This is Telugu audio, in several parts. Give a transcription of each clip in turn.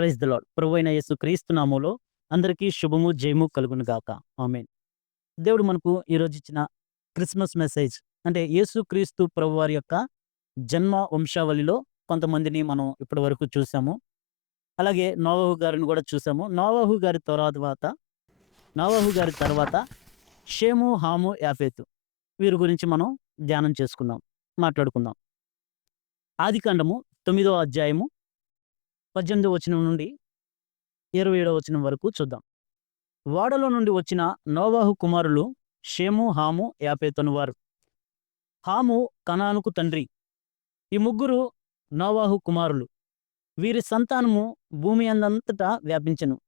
Praise the lord. ప్రభువైన యేసు క్రీస్తు నామములో అందరికీ శుభము, జయము కలుగును గాక. ఆమేన్. దేవుడు మనకు ఈరోజు ఇచ్చిన క్రిస్మస్ మెసేజ్ అంటే యేసు క్రీస్తు ప్రభువారి యొక్క జన్మ వంశావళిలో కొంతమందిని మనం ఇప్పటివరకు చూసాము. అలాగే నోవహు గారిని కూడా చూసాము. నోవహు గారి తర్వాత షేము, హాము, యాఫెతు వీరి గురించి మనం ధ్యానం చేసుకుందాం, మాట్లాడుకుందాం. ఆదికాండము 9వ అధ్యాయము 18వ వచనం నుండి 27వ వచనం వరకు చూద్దాం. ఓడలో నుండి వచ్చిన నోవహు కుమారులు షేము, హాము, యాఫెతు అనువారు. హాము కనానుకు తండ్రి. ఈ ముగ్గురు నోవహు కుమారులు. వీరి సంతానము భూమి అందంతటా వ్యాపించెను.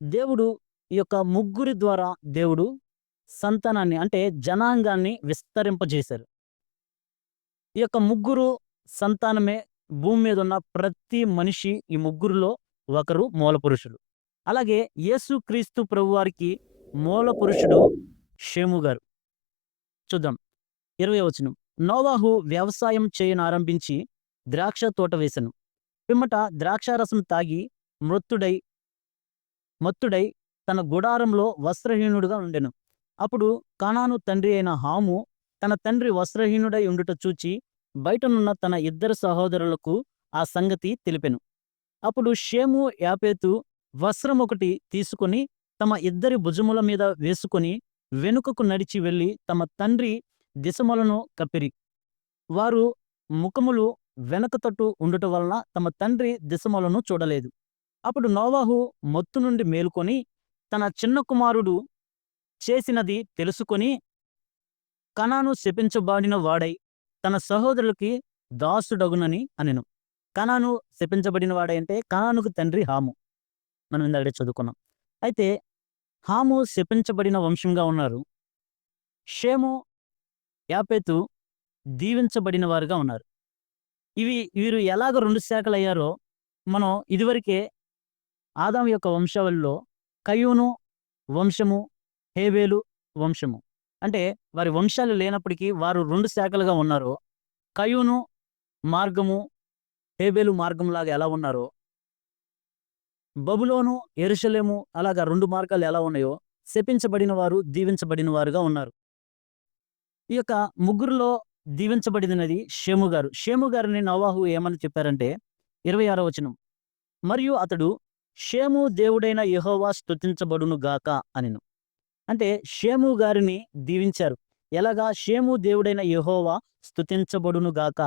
దేవుడు ఈ యొక్క ముగ్గురి ద్వారా దేవుడు సంతానాన్ని అంటే జనాంగాన్ని విస్తరింపజేశారు. ఈ యొక్క ముగ్గురు సంతానమే భూమి మీద ఉన్న ప్రతి మనిషి ఈ ముగ్గురిలో ఒకరు మూల పురుషుడు. అలాగే యేసుక్రీస్తు ప్రభువారికి మూల పురుషుడు షేము గారు. చూద్దాం 20వ వచనం. నోవాహు వ్యవసాయం చేయనారంభించి ద్రాక్ష తోట వేసెను. పిమ్మట ద్రాక్షారసం తాగి మృత్తుడై మత్తుడై తన గుడారంలో వస్త్రహీనుడుగా ఉండెను. అప్పుడు కానాను తండ్రి అయిన హాము తన తండ్రి వస్త్రహీనుడై ఉండుట చూచి బయటనున్న తన ఇద్దరు సహోదరులకు ఆ సంగతి తెలిపెను. అప్పుడు షేము, యాపేతు వస్త్రమొకటి తీసుకొని తమ ఇద్దరి భుజముల మీద వేసుకొని వెనుకకు నడిచి వెళ్ళి తమ తండ్రి దిశములను కప్పిరి. వారు ముఖములు వెనక తట్టు ఉండుట వలన తమ తండ్రి దిశములను చూడలేదు. అప్పుడు నోవాహు మత్తు నుండి మేలుకొని తన చిన్న కుమారుడు చేసినది తెలుసుకొని కనాను శపించబడిన వాడై తన సహోదరులకి దాసుడగునని అనెను. కనాను శపించబడిన వాడై అంటే కనానుకు తండ్రి హాము. మనం ఇందాక చదువుకున్నాం. అయితే హాము శపించబడిన వంశంగా ఉన్నారు. షేము, యాపెతు దీవించబడిన వారుగా ఉన్నారు. వీరు ఎలాగ 2 శాఖలయ్యారో మనం ఇదివరకే ఆదాము యొక్క వంశావళిలో కయ్యూను వంశము, హేబేలు వంశము అంటే వారి వంశాలు లేనప్పటికీ వారు 2 శాఖలుగా ఉన్నారు. కయ్యూను మార్గము, హేబేలు మార్గంలాగా ఎలా ఉన్నారో, బబులోను, యెరూషలేము అలాగా 2 మార్గాలు ఎలా ఉన్నాయో శపించబడిన వారు, దీవించబడిన వారుగా ఉన్నారు. ఈ యొక్క ముగ్గురులో దీవించబడినది షేము గారు. షేము గారిని నోవాహు ఏమని చెప్పారంటే 26వ వచనం. మరియు అతడు షేము దేవుడైన యెహోవా స్తుతించబడును గాక అనెను. అంటే షేము గారిని దీవించారు. ఎలాగా? షేము దేవుడైన యెహోవా స్తుతించబడును గాక.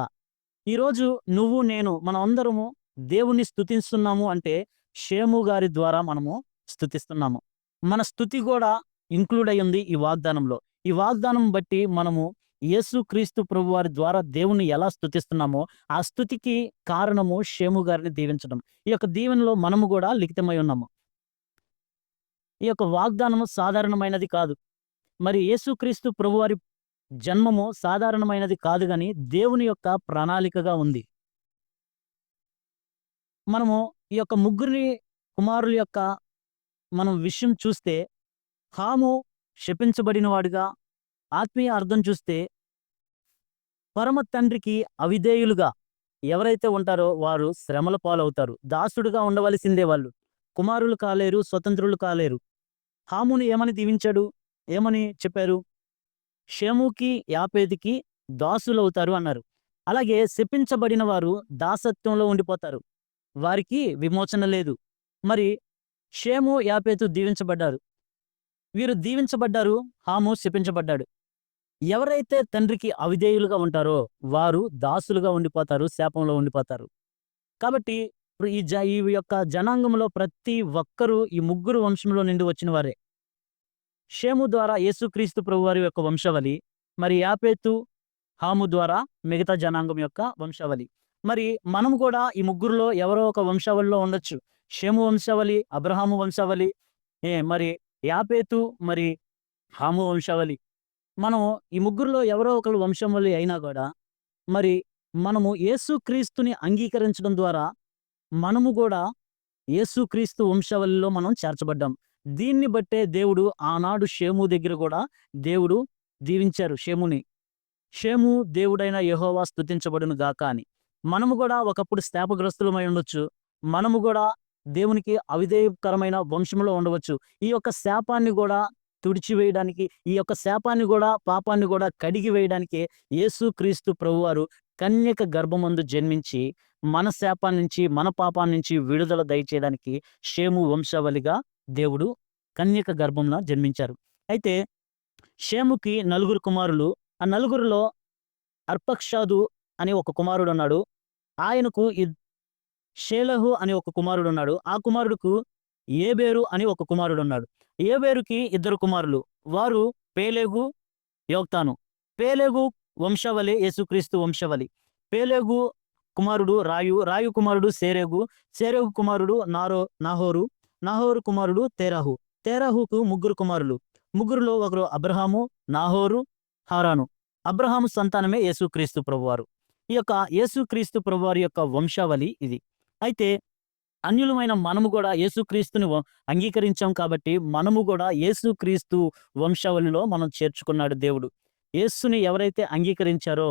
ఈరోజు నువ్వు నేను మనమందరము దేవుణ్ణి స్తుతిస్తున్నాము అంటే షేము గారి ద్వారా మనము స్తుతిస్తున్నాము. మన స్తుతి కూడా ఇంక్లూడ్ అయి ఉంది ఈ వాగ్దానంలో. ఈ వాగ్దానం బట్టి మనము యేసుక్రీస్తు ప్రభువారి ద్వారా దేవుణ్ణి ఎలా స్తుతిస్తున్నామో ఆ స్తుతికి కారణము షేము గారిని దీవించడం. ఈ యొక్క దీవెనలో మనము కూడా లిఖితమై ఉన్నాము. ఈ యొక్క వాగ్దానము సాధారణమైనది కాదు. మరి యేసుక్రీస్తు ప్రభువారి జన్మము సాధారణమైనది కాదు గాని దేవుని యొక్క ప్రణాళికగా ఉంది. మనము ఈ యొక్క ముగ్గురి కుమారుల యొక్క మనం విషయం చూస్తే హాము శపించబడిన వాడుగా, ఆత్మీయ అర్థం చూస్తే పరమ తండ్రికి అవిధేయులుగా ఎవరైతే ఉంటారో వారు శ్రమల పాలవుతారు. దాసుడుగా ఉండవలసిందే వాళ్ళు. కుమారులు కాలేరు, స్వతంత్రులు కాలేరు. హాముని ఏమని దీవించాడు? ఏమని చెప్పారు? షేముకి, యాపేతుకి దాసులవుతారు అన్నారు. అలాగే శపించబడిన వారు దాసత్వంలో ఉండిపోతారు. వారికి విమోచన లేదు. మరి షేము, యాపేతు దీవించబడ్డారు. వీరు దీవించబడ్డారు. హాము శపించబడ్డాడు. ఎవరైతే తండ్రికి అవిధేయులుగా ఉంటారో వారు దాసులుగా ఉండిపోతారు, శాపంలో ఉండిపోతారు. కాబట్టి ఇప్పుడు ఈ యొక్క జనాంగంలో ప్రతి ఒక్కరూ ఈ ముగ్గురు వంశంలో నుండి వచ్చిన వారే. షేము ద్వారా యేసుక్రీస్తు ప్రభువారి యొక్క వంశావళి, మరి యాపేతు, హాము ద్వారా మిగతా జనాంగం యొక్క వంశావళి. మరి మనం కూడా ఈ ముగ్గురులో ఎవరో ఒక వంశావళిలో ఉండొచ్చు. షేము వంశావళి, అబ్రహాము వంశావళి, మరి యాపేతు, మరి హాము వంశావళి. మనము ఈ ముగ్గురులో ఎవరో ఒకరు వంశావళి అయినా కూడా మరి మనము యేసుక్రీస్తుని అంగీకరించడం ద్వారా మనము కూడా యేసుక్రీస్తు వంశావళిలో మనం చేర్చబడ్డాం. దీన్ని బట్టే దేవుడు ఆనాడు షేము దగ్గర కూడా దేవుడు దీవించారు షేముని. షేము దేవుడైన యెహోవా స్తుతించబడును గాక అని. మనము కూడా ఒకప్పుడు శాపగ్రస్తులమై ఉండొచ్చు. మనము కూడా దేవునికి అవిధేయకరమైన వంశంలో ఉండవచ్చు. ఈ యొక్క శాపాన్ని గూడా తుడిచివేయడానికి, ఈ యొక్క శాపాన్ని గూడా, పాపాన్ని గూడా కడిగి వేయడానికే యేసుక్రీస్తు ప్రభువారు కన్యక గర్భమందు జన్మించి, మన శాపాన్నించి, మన పాపాన్నించి విడుదల దయచేయడానికి షేము వంశావళిగా దేవుడు కన్యక గర్భంన జన్మించారు. అయితే షేముకి నలుగురు కుమారులు. ఆ నలుగురిలో అర్పక్షాదు అనే ఒక కుమారుడున్నాడు. ఆయనకు షేలహు అనే ఒక కుమారుడున్నాడు. ఆ కుమారుడుకు ఏబేరు అని ఒక కుమారుడున్నాడు. ఏబేరుకి ఇద్దరు కుమారులు. వారు పేలెగు, యోక్తాను. పేలెగు వంశావళి యేసుక్రీస్తు వంశావళి. పేలెగు కుమారుడు రాయు. రాయు కుమారుడు సేరెగు. సేరెగు కుమారుడు నాహోరు. నాహోరు కుమారుడు తేరహు. తేరహుకు ముగ్గురు కుమారులు. ముగ్గురులో ఒకరు అబ్రహాము, నాహోరు, హారాను. అబ్రహాము సంతానమే యేసుక్రీస్తు ప్రభువారు. ఈ యొక్క యేసుక్రీస్తు ప్రభువారి యొక్క వంశావళి ఇది. అయితే అన్యులమైన మనము గూడా యేసుక్రీస్తుని అంగీకరించాం కాబట్టి, మనము గూడా యేసుక్రీస్తు వంశావళిలో మనం చేర్చుకున్నాడు దేవుడు. యేసుని ఎవరైతే అంగీకరించారో,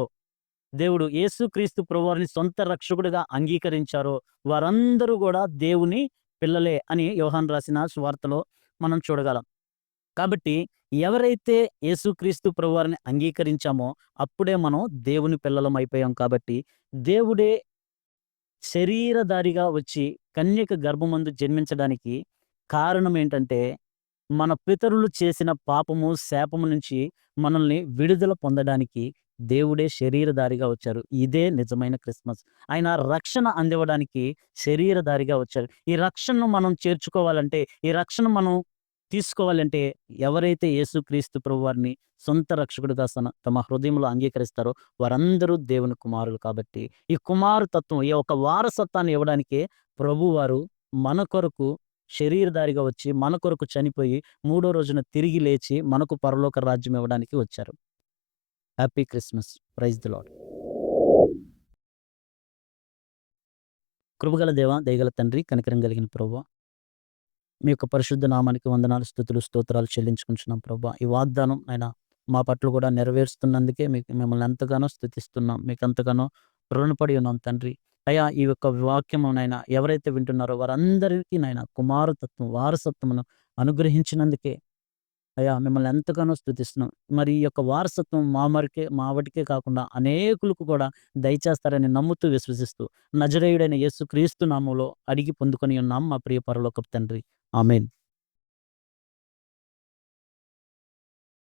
దేవుడు యేసుక్రీస్తు ప్రభువారిని సొంత రక్షకుడిగా అంగీకరించారో, వారందరూ గూడా దేవుని పిల్లలే అని యోహాను రాసిన సువార్తలో మనం చూడగలం. కాబట్టి ఎవరైతే యేసుక్రీస్తు ప్రభువారిని అంగీకరించామో, అప్పుడే మనం దేవుని పిల్లలం అయిపోయాం కాబట్టి, దేవుడే శరీరధారిగా వచ్చి కన్యక గర్భమందు జన్మించడానికి కారణం ఏంటంటే, మన పితరులు చేసిన పాపము, శాపము నుంచి మనల్ని విడుదల పొందడానికి దేవుడే శరీరధారిగా వచ్చారు. ఇదే నిజమైన క్రిస్మస్. ఆయన రక్షణ అందివ్వడానికి శరీరధారిగా వచ్చారు. ఈ రక్షణను మనం చేర్చుకోవాలంటే, ఈ రక్షణ మనం తీసుకోవాలంటే, ఎవరైతే యేసుక్రీస్తు ప్రభువారిని సొంత రక్షకుడిగా తమ హృదయంలో అంగీకరిస్తారో వారందరూ దేవుని కుమారులు కాబట్టి, ఈ కుమారతత్వం, ఈ యొక్క వారసత్వాన్ని ఇవ్వడానికే ప్రభువారు మన కొరకు శరీరధారిగా వచ్చి, మన కొరకు చనిపోయి, మూడో రోజున తిరిగి లేచి మనకు పరలోక రాజ్యం ఇవ్వడానికి వచ్చారు. Happy Christmas. Praise the lord. కృపగల దేవ, దయగల తండ్రి, కనికరం కలిగిన ప్రభువా, మీ యొక్క పరిశుద్ధ నామానికి వందనాలు, స్తుతులు, స్తోత్రాలు చెల్లించుకుంటున్నాం ప్రభా. ఈ వాగ్దానం ఆయన మా పట్ల కూడా నెరవేరుస్తున్నందుకే మిమ్మల్ని ఎంతగానో స్తుతిస్తున్నాం. మీకు ఎంతగానో రుణపడి ఉన్నాం తండ్రి. అయ్యా, ఈ యొక్క వాక్యము నాయన ఎవరైతే వింటున్నారో వారందరికీ నాయన కుమారతత్వం, వారసత్వమును అనుగ్రహించినందుకే అయ్యా మిమ్మల్ని ఎంతగానో స్తుతిస్తున్నాం. మరి ఈ యొక్క వారసత్వం మా వాటికే కాకుండా అనేకులకు కూడా దయచేస్తారని నమ్ముతూ, విశ్వసిస్తూ నజరేయుడైన యేసుక్రీస్తు నామములో అడిగి పొందుకొని ఉన్నాం మా ప్రియ పరలోకపు తండ్రి. ఆమేన్.